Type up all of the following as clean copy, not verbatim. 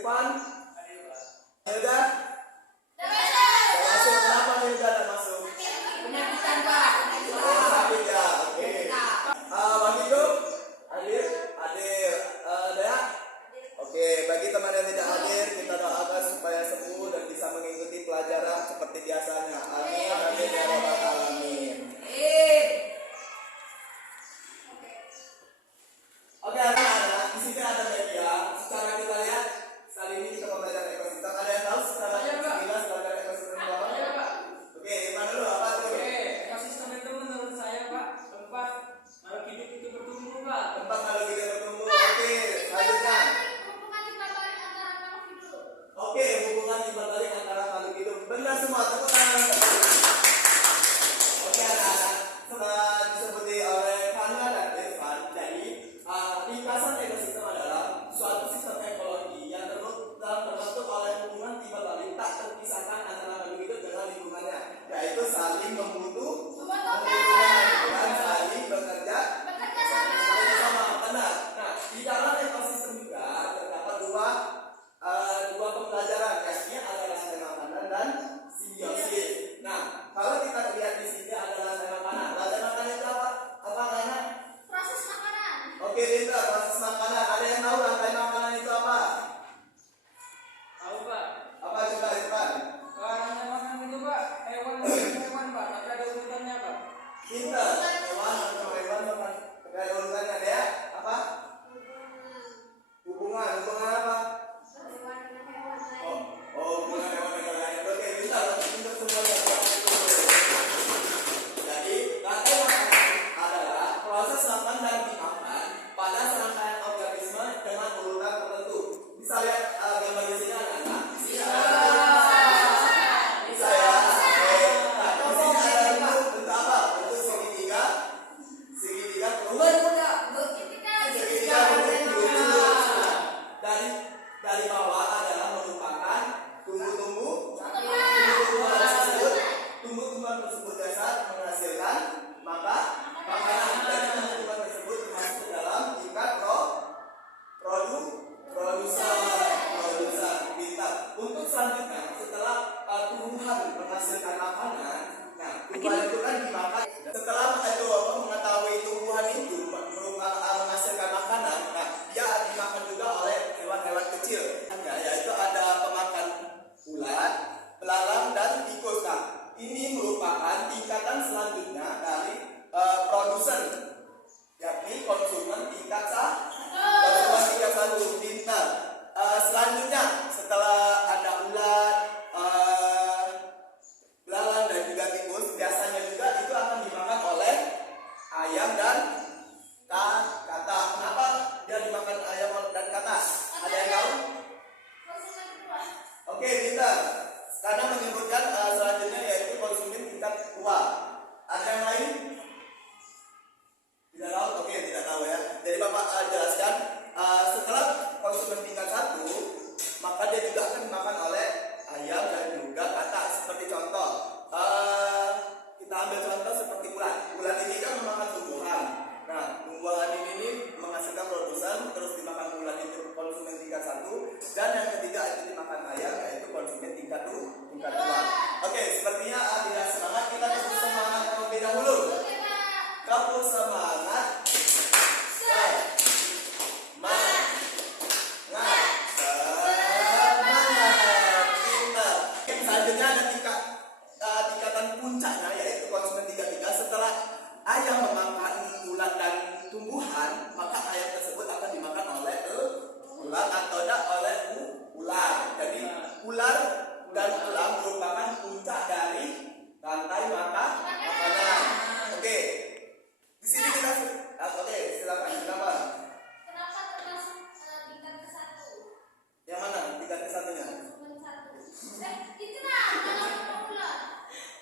Irfan? Hilda? Gak masuk. Kenapa Hilda gak masuk? Penyakitan Pak. Oh, sakit ya. Oke. Bang Hidup? Hadir? Hadir. Dea? Oke, bagi teman yang tidak hadir, kita doakan supaya sembuh dan bisa mengikuti pelajaran seperti biasanya. Amin. Amin ya rabbal alamin. Oke, anak-anak, di sini ada media. Secara kita lihat, kali ini kita belajar ekosistem. Ada yang tahu secara sekilas belajar ekosistem itu apa? Oke, Irfan dulu apa tuh? Ekosistem itu menurut saya Pak, tempat makhluk hidup itu bertumbuh Pak. Tempat kalau kita bertumbuh. Oke, selanjutnya. Oke, hubungan timbal balik antara makhluk hidup. Benar semua, tepuk tangan. Oke, anak-anak, seperti oleh Fana dan Irfan, jadi ringkasan ekosistem adalah suatu sistem ekologi yang terbentuk oleh hubungan timbal balik tak terpisahkan antara makhluk hidup dengan lingkungannya, yaitu saling membutuh, dan saling bekerja sama. Benar. Nah, di dalam ekosistem juga terdapat dua pembelajaran, yakni adalah rantai makanan dan simbiosis. Nah, kalau kita lihat di sini adalah rantai makanan. Rantai makanan itu apa? Apa karena? Proses makanan. Oke, Linda, proses makanan. Ada yang tahu rantai makanan itu apa? Tahu Pak? Apa coba Irfan? Rantai makanan itu Pak, hewan Pak, tapi ada urutannya Pak. Linda, hewan atau hewan makan. Ada urutannya ya? Apa? Hubungan apa? Hubungan hewan dengan lain. Oke, Linda, untuk semua yang jadi, rantai makanan adalah proses makan dan dimakan pada serangkaian organisme dengan urutan tertentu. Bisa lihat gambar di sini anak-anak? Bisa ya? Oke. Nah, di sini ada bentuk apa? Bentuk segitiga. Segitiga dari bawah adalah merupakan tumbuh-tumbuhan tersebut dasar menghasilkan makanan. Dari tumbuh-tumbuhan tersebut masuk ke dalam tingkat produsen bintang. Untuk selanjutnya setelah tumbuhan menghasilkan makanan, nah tumbuhan itu kan dimakan. Setelah mengetahui tumbuhan itu menghasilkan makanan, nah dia dimakan juga oleh hewan-hewan kecil, yaitu ada pemakan ulat, belalang dan tikus. Nah, ini merupakan tingkatan selanjutnya dari produsen, yakni konsumen tingkat satu bintang. Selanjutnya setelah ada ulat, belalang dan juga tikus, biasanya juga itu akan dimakan oleh ayam dan kata. Kenapa dia dimakan ayam dan kata? Ada yang tahu? Oke, pintar. Karena menyebutkan selanjutnya yaitu konsumen tingkat 2. Ada yang lain? Tidak tahu? Oke, tidak tahu ya. Jadi Bapak jelaskan, setelah konsumen tingkat 1, maka dia juga akan dimakan oleh ayam dan juga kata. Seperti contoh, kita ambil contoh seperti ulat. Ulat ini kan memakan tumbuhan. Nah, tumbuhan ini menghasilkan produsen, terus dimakan ulat itu konsumen tingkat 1, dan yang ketiga itu dimakan ayam, yaitu konsumen tingkat 2. Oke, sepertinya tidak semangat, kita cukup semangat terlebih dahulu. Kamu semangat. Selanjutnya ada tingkatan puncaknya, yaitu konsumen 3. Setelah ayam memakan ulat dan tumbuhan, maka ayam tersebut akan dimakan oleh ular atau tidak oleh ular. Jadi ular dan ular merupakan puncak dari rantai makanan. Oke. Di sini kita silakan. Kenapa? Kenapa termasuk tingkat ke-1? Yang mana? Tingkat ke-1-nya? Itu nah, belalang sama ular.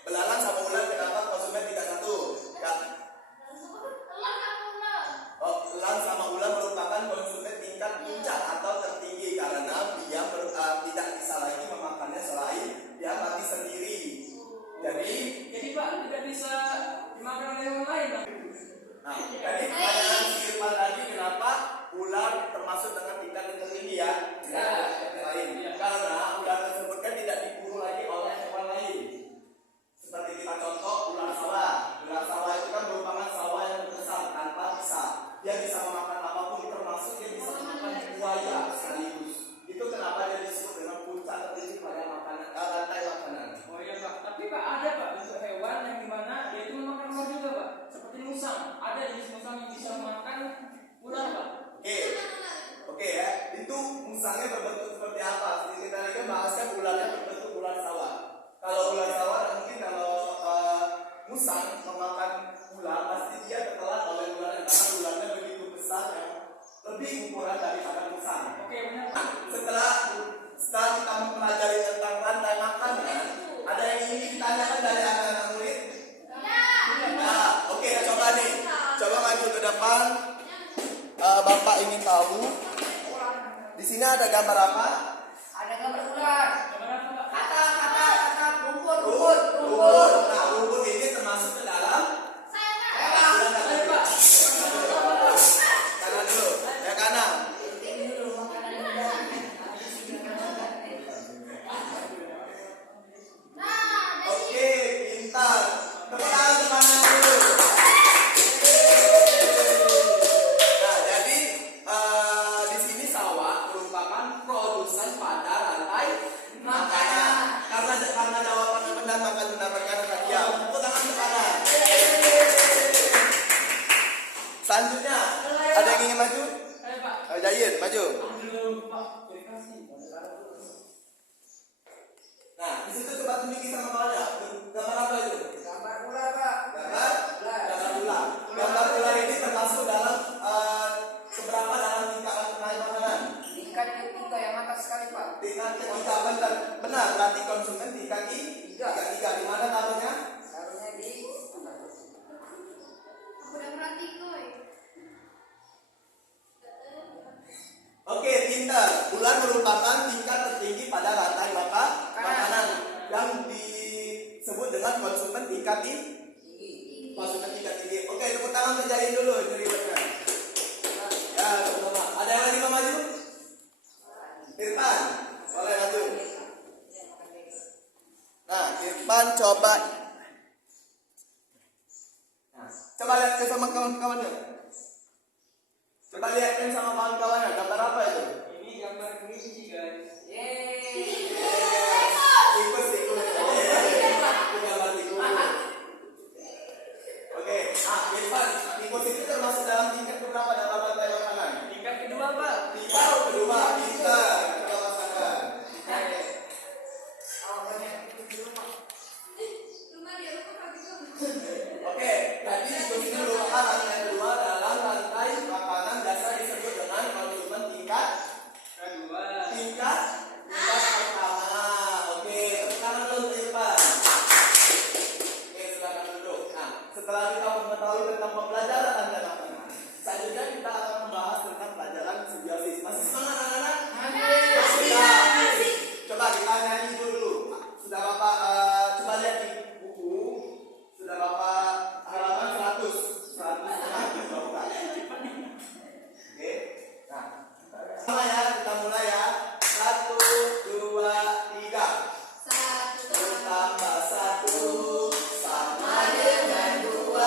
Belalang sama ular kenapa konsumen tingkat 1? Ya. Elang sama ular merupakan konsumen tingkat puncak atau tertinggi karena dia tidak bisa lagi memakannya selain dia mati sendiri. Jadi Pak tidak bisa dimakan oleh yang lain Pak. Nah, jadi pertanyaan si Irfan tadi kenapa ular termasuk dengan tingkat yang tertinggi ya? Tidak ada yang lain. musangnya berbentuk seperti apa? Jadi kita tadi kan bahasnya ularnya berbentuk ular sawah. Kalau ular sawah mungkin kalau musang memakan ular pasti dia tertelan oleh ular karena ularnya begitu besar yang lebih ukuran daripada musang. Oke, benar. Nah, setelah kita mempelajari tentang rantai makanan, ada yang ingin ditanyakan dari anak-anak murid? Nah, oke, coba nih, coba maju ke depan. Bapak ingin tahu di sini ada gambar apa? Ada gambar ular. Gambar apa, Pak? Kata rumput. Rumput. Nah, rumput ini termasuk ke dalam kanan dulu, ya kanan. Oke, pintar. Tepuk tangan untuk kanan dulu. Nah, jadi di sini sawah merupakan produsen pada rantai makanan. Karena jawabannya benar maka mendapatkan hadiah. Tepuk tangan untuk kanan. Selanjutnya, ada yang ingin maju? Ayo, Pak. Jair, maju. Belum, Pak. Verifikasi. Nah, di situ coba tunjukin sama kawannya. Gambar apa itu? Gambar ular, Pak. Gambar ular. Gambar ular ini termasuk dalam seberapa dalam tingkatan rantai makanan? Tingkat ketiga yang atas sekali, Pak. Tingkat ketiga, benar. Berarti konsumen tingkat tiga. Di mana taruhnya? Taruhnya di Oke, pintar. Ular merupakan tingkat tertinggi pada rantai makanan yang disebut dengan konsumen tingkat tinggi. Konsumen tingkat tinggi. Oke, tepuk tangan kerjain dulu cerita. Ya, teman-teman. Ada yang lagi mau maju? Irfan, boleh maju. Nah, Irfan coba. Nah, coba lihat ke sama kawan-kawannya. Coba lihatkan sama kawan-kawannya. Gambar apa itu? Ini gambar kelinci, guys. Tikus. Itu gambar tikus. Oke, Irfan, tikus itu termasuk dalam tingkat berapa dalam rantai makanan? Tingkat kedua, Pak. Tingkat kedua, pintar. Kita rasakan. Oke, jadi tikus ini merupakan rantai kedua dalam rantai makanan biasa disebut dengan konsumen tingkat pertama. Oke, tepuk tangan dulu untuk Irfan. Oke, silakan duduk. Nah, setelah kita mengetahui tentang pembelajaran rantai makanan, selanjutnya kita akan membahas tentang pelajaran simbiosis. Masih semangat anak-anak? Masih. Coba kita nyanyi dulu. Sudah Bapak coba lihat di buku. Sudah Bapak halaman 100. Oke. Nah, sama ya, kita mulai ya. 1, 2, 3. 1 tambah 1 sama dengan 2.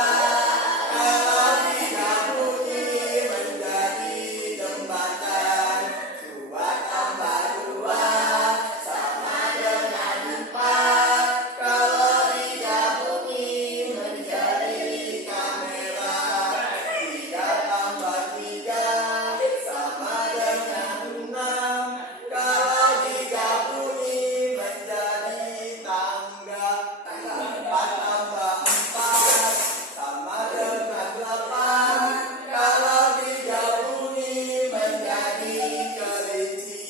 Kalau digabungi menjadi jembatan. 2 tambah 2 sama dengan 4. Kalau digabungi menjadi kamera. 3 tambah 3 sama dengan 6. Kalau digabungi menjadi tangga. 4 tambah 4 sama dengan 8. Kalau digabungi menjadi kelinci.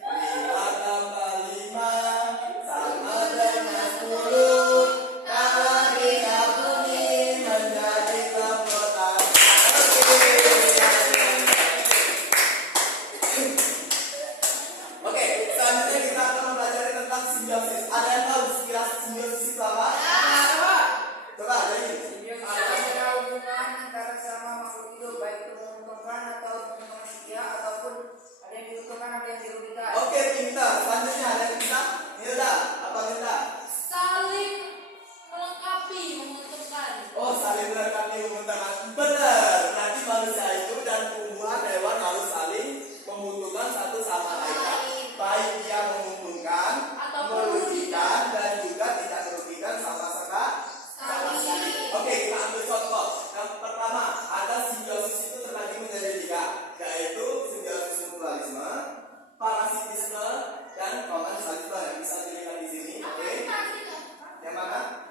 5 tambah 5 sama dengan 10. Kalau digabungi menjadi kelompok. Oke, selanjutnya kita akan mempelajari tentang simbiosis. Ada yang tahu istilah simbiosis itu apa? Coba, jadi. ada hubungan antara sama makhluk hidup, baik itu menguntungkan atau menguntungkan ataupun ada yang diuntungkan, ada yang dirugikan. Oke, pintar. Selanjutnya ada yang bisa? Nilda, apa Nilda? Saling melengkapi, menguntungkan. Oh, saling melengkapi menguntungkan. Benar. Berarti manusia itu dan tumbuhan hewan harus saling menguntungkan satu sama lain. Baik dia menguntungkan, Atau merugikan, dan juga tidak merugikan sama sekali. Oke, kita ambil contoh. Yang pertama, ada simbiosis itu terbagi menjadi 3, yaitu simbiosis mutualisme, dan komensalisme yang bisa dilihat di sini. Oke, yang mana?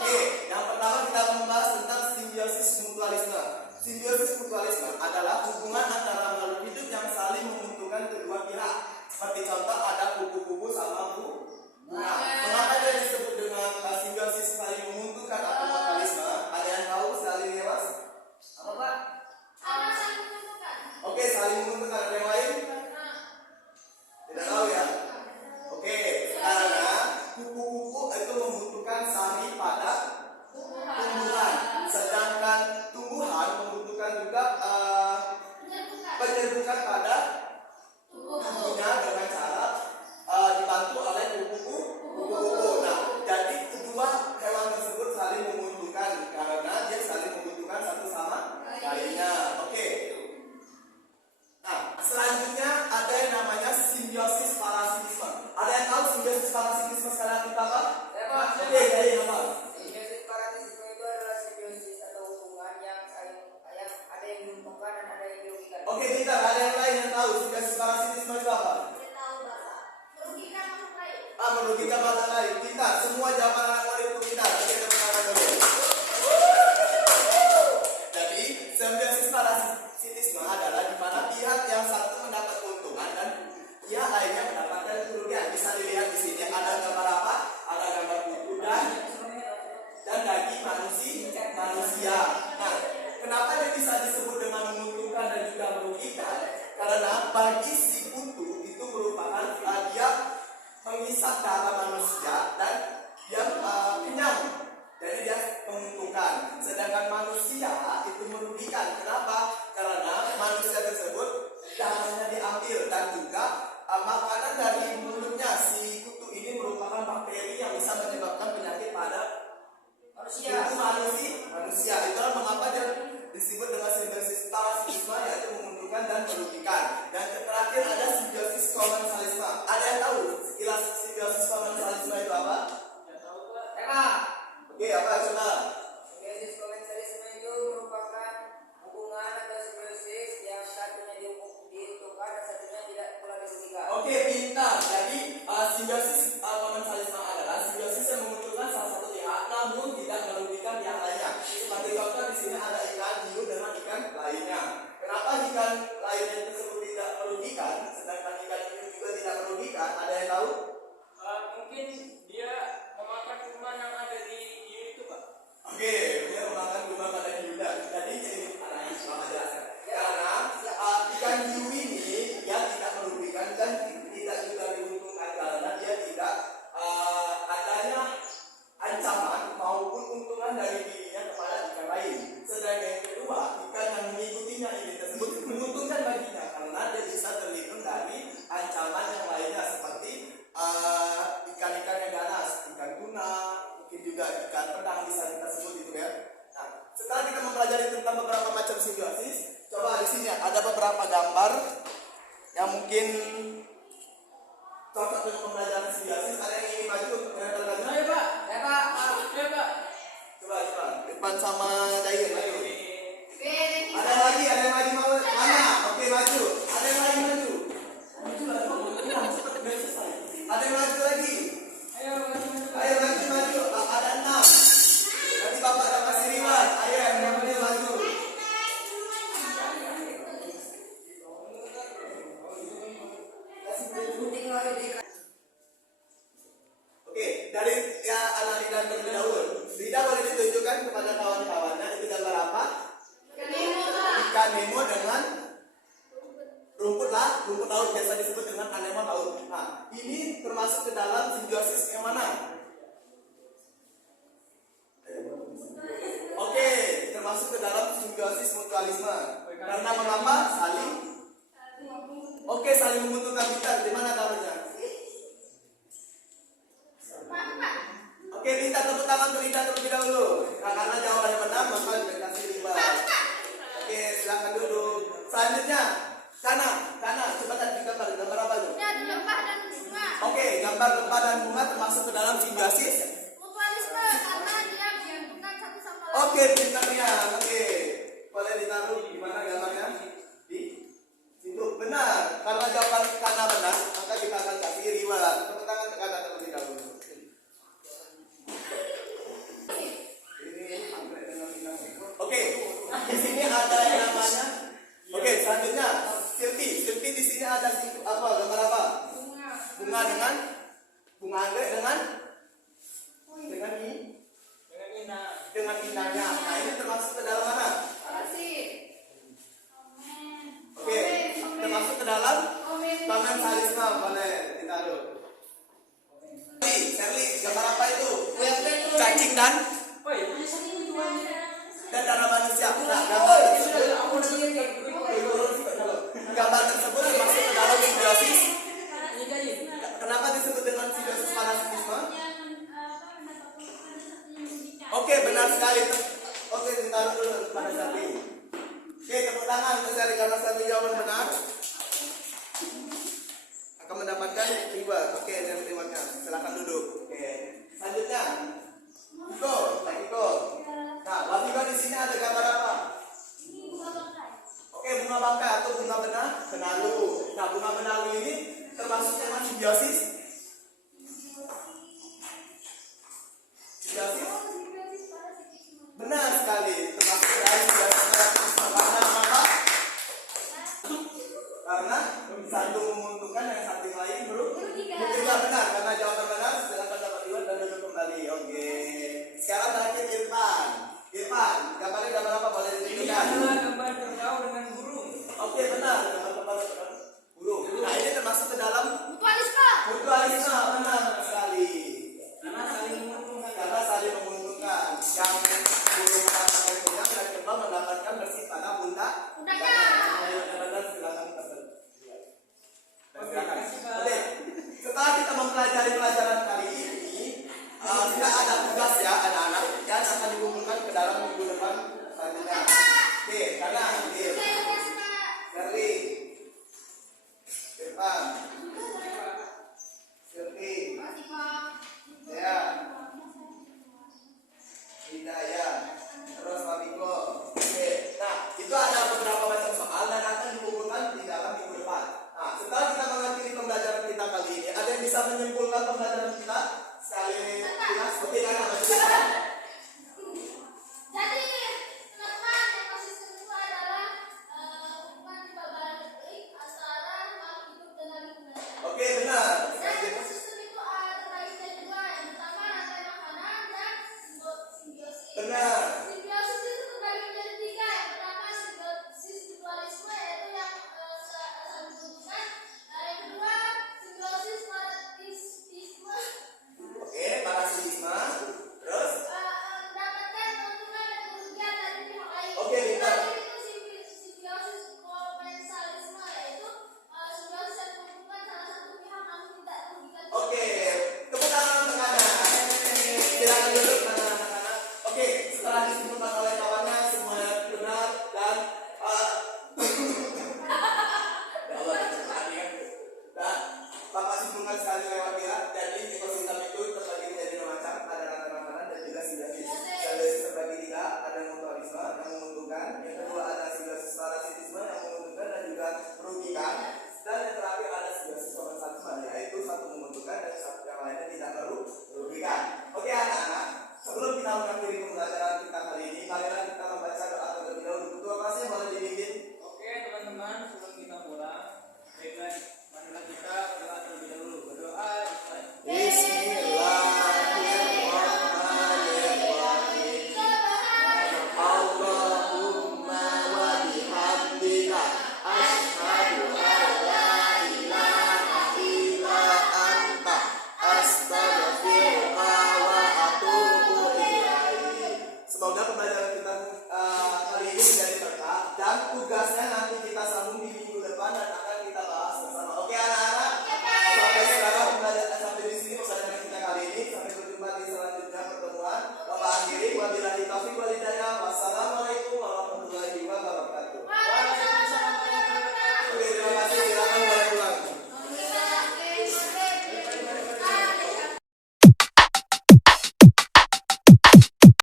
Oke, yang pertama kita akan membahas tentang simbiosis mutualisme. Simbiosis mutualisme adalah hubungan antara makhluk hidup yang saling menguntungkan kedua pihak. Seperti contoh ada kupu-kupu sama bunga. Mengapa dia disebut dengan simbiosis saling menguntungkan atau mutualisme? Ada yang tahu sekali bebas? Apa Pak? Oke, saling menguntungkan. Ada yang lain? Tidak tahu ya? Oke, karena kupu-kupu itu membutuhkan sari pada tumbuhan, sedangkan tumbuhan membutuhkan juga penyerbukan pada tubuhnya dengan cara dibantu oleh kupu-kupu. Nah, jadi kedua hewan tersebut saling menguntungkan karena dia saling membutuhkan satu sama lainnya. Oke. Nah, selanjutnya ada yang namanya simbiosis parasitisme. Ada yang tahu simbiosis parasitisme sekarang kita apa? Oke, jadi apa? Simbiosis parasitisme itu adalah simbiosis atau hubungan yang saling ada yang diuntungkan dan ada yang dirugikan. Oke, kita ada yang lain yang tahu simbiosis parasitisme itu apa? Merugikan orang lain. Kita semua jawaban anak murid itu kita. Oke, tepuk tangan dulu. Jadi, simbiosis parasitisme adalah di mana pihak yang satu mendapat keuntungan dan pihak lainnya mendapatkan kerugian. Bisa dilihat di sini ada gambar apa? Ada gambar kuku dan daging manusia. Nah, kenapa dia bisa disebut dengan menguntungkan dan juga merugikan? Karena bagi si kutu itu merupakan dia menghisap darah manusia dan dia kenyang, jadi dia menguntungkan. Sedangkan manusia itu merugikan. Kenapa? Karena manusia tersebut darahnya diambil dan juga makanan dari mulutnya si kutu ini merupakan bakteri yang bisa menyebabkan penyakit pada manusia. Itulah mengapa dia disebut dengan simbiosis parasitisme, yaitu menguntungkan dan merugikan. Dan terakhir ada simbiosis komensalisme. Ada yang tahu sekilas simbiosis komensalisme itu apa? Oke, apa coba? Simbiosis komensalisme itu merupakan hubungan atau simbiosis yang satunya diuntungkan dan satunya tidak pula dirugikan. Oke, pintar. Jadi simbiosis komensalisme adalah simbiosis yang menguntungkan salah satu pihak namun tidak merugikan pihak lainnya. Seperti contoh di sini ada ikan hiu dengan ikan lainnya. Kenapa ikan lainnya tersebut tidak merugikan, sedangkan ikan hiu juga tidak merugikan? Ada yang tahu? Mungkin dia memakan kuman yang ada di hiu itu, Pak. Oke, dia memakan kuman pada hiu. Jadi ini anaknya selama jelaskan. Karena ikan hiu ini dia tidak merugikan dan tidak juga diuntungkan karena dia tidak adanya ancaman maupun untungan dari dirinya kepada ikan lain. Sedangkan yang kedua, ikan yang mengikutinya ini tersebut menguntungkan baginya karena dia bisa terlindung dari ancaman yang lainnya seperti ikan-ikan yang ganas, ikan tuna, mungkin juga ikan pedang bisa kita sebut itu ya. Nah, setelah kita mempelajari tentang beberapa macam simbiosis, coba di sini ada beberapa gambar yang mungkin cocok dengan pembelajaran simbiosis. Ada yang ingin maju untuk menonton lagi? Ayo, Pak. Ya Pak. Ayo, Pak. Coba depan sama Dayen maju. Oke, Ada yang lagi mau mana? Oke, maju. Ada yang lagi maju. Maju lah, cepat biar selesai. Ada yang maju lagi. Ayo, Ayo maju. Ada 6. Nanti Bapak akan kasih reward. Ayo yang namanya maju. Oke, dari ya anak Rida terlebih dahulu. Rida boleh ditunjukkan kepada kawan-kawannya itu gambar apa? Ikan Nemo dengan rumput laut biasa disebut dengan anemon laut. Nah, ini termasuk ke dalam simbiosis yang mana? Oke, termasuk ke dalam simbiosis mutualisme. Karena mengapa? Saling menguntungkan kita. Di mana gambarnya? Oke, Rita tepuk tangan untuk Rita terlebih dahulu. Nah, karena jawabannya benar, maka dikasih riba. Oke, silakan duduk. Selanjutnya, Kana, cepat gambar apa itu? Oke, gambar lembah dan bunga termasuk ke dalam simbiosis. Oke, pintarnya. Oke, boleh ditaruh di mana gambarnya? Di situ. Benar, karena jawaban Kana ada apa? Gambar apa? Bunga. Bunga dengan bunga anggrek dengan ini Dengan inang. dengan inangnya. Nah ini termasuk ke dalam mana? Kasih. Komen. Oke, termasuk ke dalam Komen. pamen salisma. Boleh kita aduk. Sherly, gambar apa itu? Cacing dan Woi, darah manusia. Nah, gambar tersebut, aku udah lihat. gambar tersebut termasuk ke dalam simbiosis. Ini jadi. Kenapa disebut dengan simbiosis parasitisme? Oke, benar sekali. Oke, kita taruh dulu pada Sherly. Oke, tepuk tangan untuk Sherly karena Sherly jawaban benar. Akan mendapatkan reward. Oke, dan rewardnya. Silakan duduk. Oke. Selanjutnya, Iko, Iko. Nah, Wafiko di sini ada gambar apa? Ini bunga bangkai. Oke, bunga bangkai atau bunga benalu. Nah, bunga benalu ini termasuk dengan simbiosis. Simbiosis. Benar sekali, termasuk dari simbiosis parasitisme. Karena apa? Karena satu menguntungkan yang satu yang lain merugikan. Benar, karena jawaban